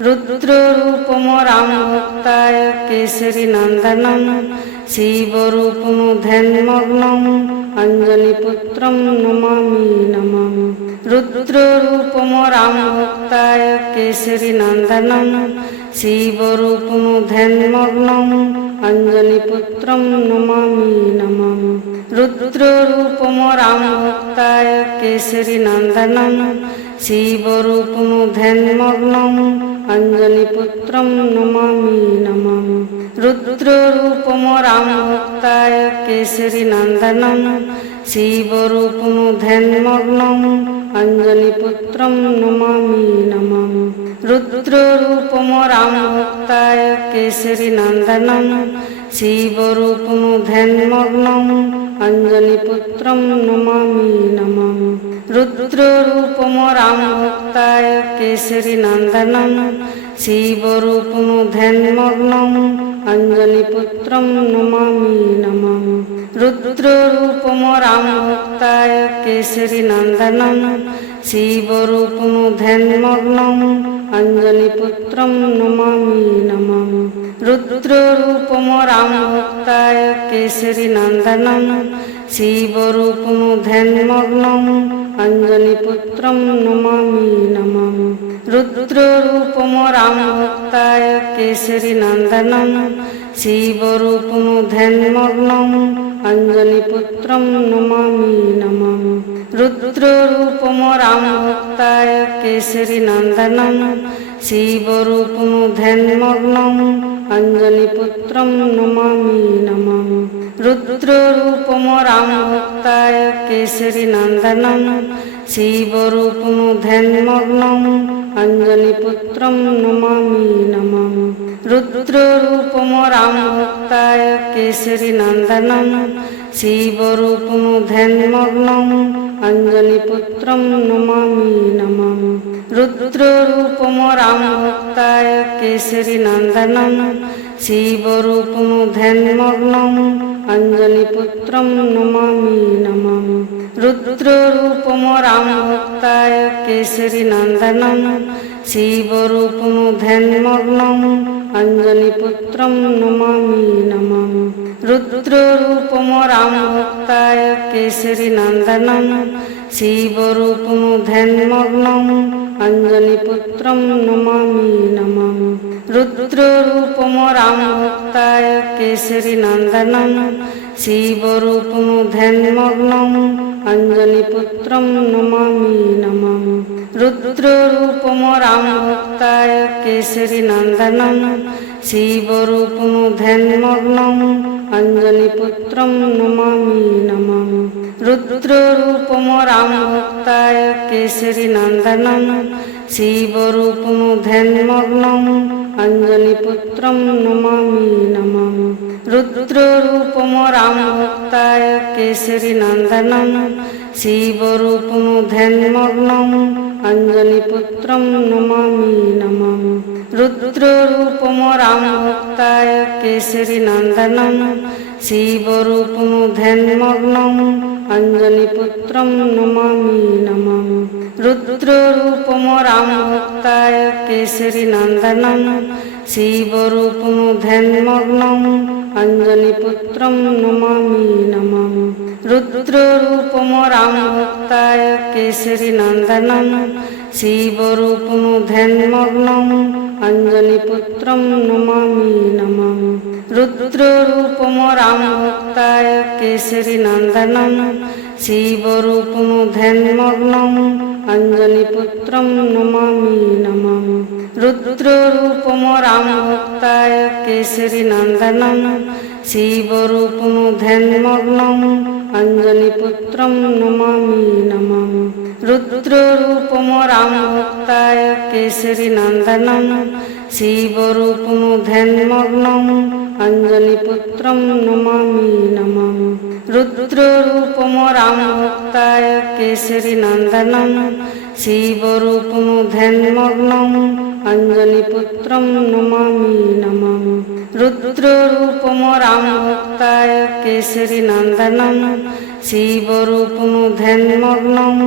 রুদ্ররূপম রামভক্তায় কেশরী নন্দনম শিবরূপম ধ্যানমগ্নম অঞ্জলিপুত্রম নমামি নমামি রুদ্ররূপম রামভক্তায় কেশরী নন্দনম শিবরূপম ধ্যানমগ্নম অঞ্জলিপুত্রম নমামি নমামি রুদ্ররূপম রামভক্তায় কেশরী নন্দনম শিবরূপম ধ্যানমগ্নম অঞ্জনিপুত্রম নমামি নমাম রুদ্ররূপম রামভক্তায় কেশরী নন্দনম শিবরূপম ধ্যানমগ্নম অঞ্জনিপুত্রম নমামি নমাম রুদ্ররূপম রামভক্তায় কেশরী নন্দনম শিবরূপম ধ্যানমগ্নম অঞ্জলিপুত্রম নমামি নমম রুদ্ররূপম রামভক্তায় কেশরী নন্দনম শিবরূপম ধ্যানমগ্নম অঞ্জলিপুত্রম নমামি নমম রুদ্ররূপম রামভক্তায় কেশরী নন্দনম শিবরূপম ধ্যানমগ্নম অঞ্জলিপুত্রম নমামি নমম रुद्ररूपं रामभक्ताय केसरीनन्दनं शिवरूपमुधन्मग्नम् अञ्जलिपुत्रं नमामि नमामि रुद्ररूपं रामभक्ताय केसरीनन्दनं शिवरूपमुधन्मग्नम् अञ्जलिपुत्रं नमामि नमामि रुद्ररूपं रामभक्ताय केसरीनन्दनं शिवरूपमुधन्मग्नम् अञ्जलिपुत्रं नमामि नमामि रुद्ररूपं रामभक्ताय केसरीनन्दनं शिवरूपमुधन्मग्नम् अञ्जलिपुत्रं नमामि नमामि रुद्ररूपं रामभक्ताय केसरीनन्दनं शिवरूपमुधन्मग्नम् अञ्जलिपुत्रं नमामि नमामि रुद्ररूपं रामभक्ताय केसरीनन्दनं शिवरूपमुधन्मग्नम् अञ्जलिपुत्रं नमामि नमामि रुद्ररूपं रामभक्ताय केसरीनन्दनं शिवरूपमुधन्मग्नम् अञ्जलिपुत्रं नमामि नमामि রুদ্ররূপম রামভক্তায় কেশরী নন্দনম শিবরূপম ধ্যানমগ্নম, অঞ্জনিপুত্রম নমামি নমঃ। রুদ্ররূপম রামভক্তায় কেশরী নন্দনম শিবরূপম ধ্যানমগ্নম, অঞ্জনিপুত্রম নমামি নমঃ। রুদ্ররূপম রামভক্তায় কেশরী শিব শিবরূপম ধ্যানমগ্নম अञ्जलिपुत्रं नमामि नमामि रुद्ररूपं रामभक्ताय केसरीनन्दनं शिवरूपमुधन्मग्नम् अञ्जलिपुत्रं नमामि नमामि रुद्ररूपं रामभक्ताय केसरीनन्दनं शिवरूपमुधन्मग्नम् अञ्जलिपुत्रं नमामि नमामि রুদ্ররূপম রামভক্তায় কেশরী নন্দনম শিবরূপম ধ্যানমগ্নম অঞ্জনিপুত্রম নমামি নমামি রুদ্ররূপম রামভক্তায় কেশরী নন্দনম শিবরূপম ধ্যানমগ্নম অঞ্জনিপুত্রম নমামি নমামি রুদ্ররূপম রামভক্তায় কেশরী নন্দনম শিবরূপম ধ্যানমগ্নম अञ्जलिपुत्रं नमामि नमामि रुद्ररूपं रामभक्ताय केसरीनन्दनं शिवरूपमुधन्मग्नम् अञ्जलिपुत्रं नमामि नमामि रुद्ररूपं रामभक्ताय केसरीनन्दनं शिवरूपमुधन्मग्नम् अञ्जलिपुत्रं नमामि नमामि রুদ্ররূপম রামভক্তায় কেশরী নন্দনম শিবরূপম ধ্যানমগ্নম অঞ্জলিপুত্রম নমামি নমঃ। রুদ্ররূপম নন্দন কেশরী নন্দনম শিবরূপম ধ্যানমগ্নম অঞ্জলিপুত্রম নমামি নমঃ। রুদ্ররূপম রামভক্তায় কেশরী নন্দনম শিবরূপম ধ্যানমগ্নম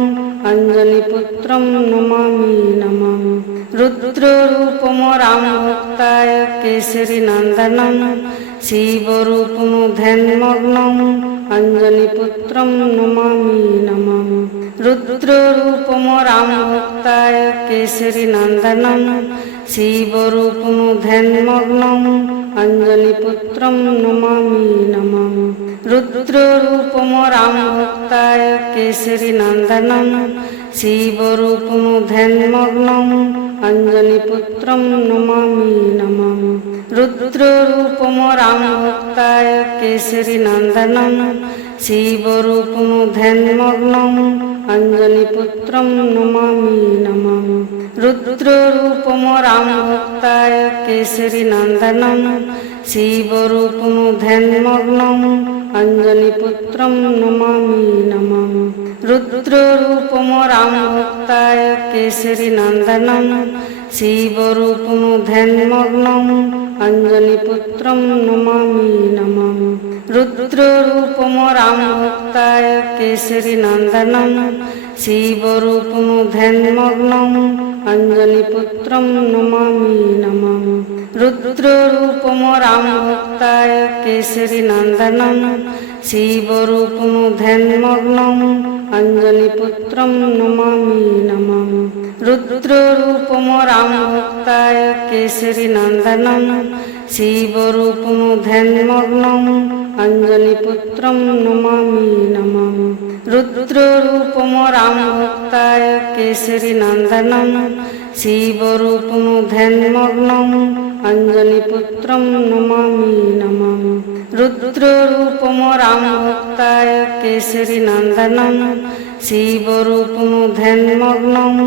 अञ्जलिपुत्रं नमामि नमामि रुद्ररूपं रामभक्ताय केसरीनन्दनं शिवरूपमुधन्मग्नम् अञ्जलिपुत्रं नमामि नमामि रुद्ररूपं रामभक्ताय केसरीनन्दनं शिवरूपमुधन्मग्नम् अञ्जलिपुत्रं नमामि नमामि रुद्ररूपं रामभक्ताय ত্রিপুরায় কেশরী নন্দনম ধ্যানমগ্ন ধ্যানমগ্নম, অঞ্জনীপুত্রম নমামি নম। নমঃ রাম ভক্তায় কেশরী নন্দনম, শিবরূপম ধ্যানমগ্নম, অঞ্জনীপুত্রম নমামি নমঃ। রাম ভক্তায় কেশরী নন্দনম, শিবরূপম ধ্যানমগ্ন अञ्जलिपुत्रं नमामि नमः रुद्ररूपम रामभक्ताय केसरीनन्दनं शिवरूपमुधन्मग्नम् अञ्जलिपुत्रं नमामि नमः रुद्ररूपम रामभक्ताय केसरीनन्दनं शिवरूपमुधन्मग्नम् अञ्जलिपुत्रं नमामि नमः रुद्ररूपम रामभक्ताय केसरीनन्दनं शिवरूपमुधन्मग्नम् अञ्जलिपुत्रं नमामि नमः रुद्ररूपम रामभक्ताय केसरीनन्दनं शिवरूपमुधन्मग्नम् अञ्जलिपुत्रं नमामि नमः रुद्ररूपम रामभक्ताय केसरीनन्दनं शिवरूपमुधन्मग्नम् अञ्जलिपुत्रं नमामि नमः রুদ্ররূপম রামভক্তায় কেশরী নন্দনম শিবরূপম ধ্যানমগ্নম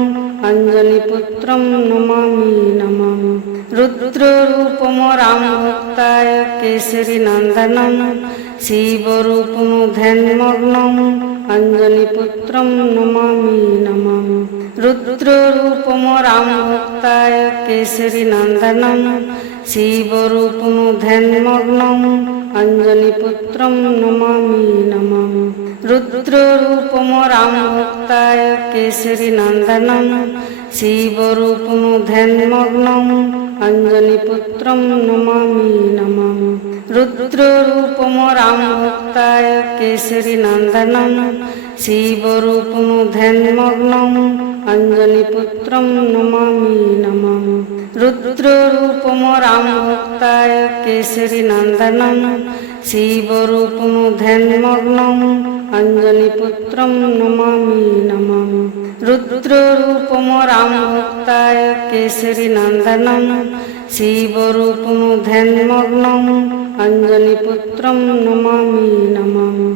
অঞ্জলিপুত্রম নমামি নমঃ। রুদ্ররূপম রামভক্তায় কেশরী নন্দনম শিবরূপম ধ্যানমগ্নম অঞ্জলিপুত্রম নমামি নমাম রুদ্ররূপম রামভক্তায় কেশরী নন্দনম শিবরূপম ধ্যানমগ্নম অঞ্জলিপুত্রম নমামি নমাম রুদ্ররূপম রামভক্তায় কেশরী নন্দনম শিবরূপম ধ্যানমগ্নম অঞ্জলিপুত্রম নমামি নমাম রুদ্র রূপ রুদ্ররূপম রামভক্তায় কেশরী নন্দনম শিবরূপম ধ্যানমগ্নম অঞ্জনিপুত্রম নমামি নম। রুদ্র নমঃ রুদ্ররূপম রামভক্তায় কেশরী নন্দনম শিবরূপম ধ্যানমগ্নম অঞ্জনিপুত্রম নমামি নম। রুদ্র রূপ রুদ্ররূপম রামভক্তায় কেশরী নন্দন शिवरूपं ध्यानमग्नम् अञ्जलिपुत्रं नमामि नमामि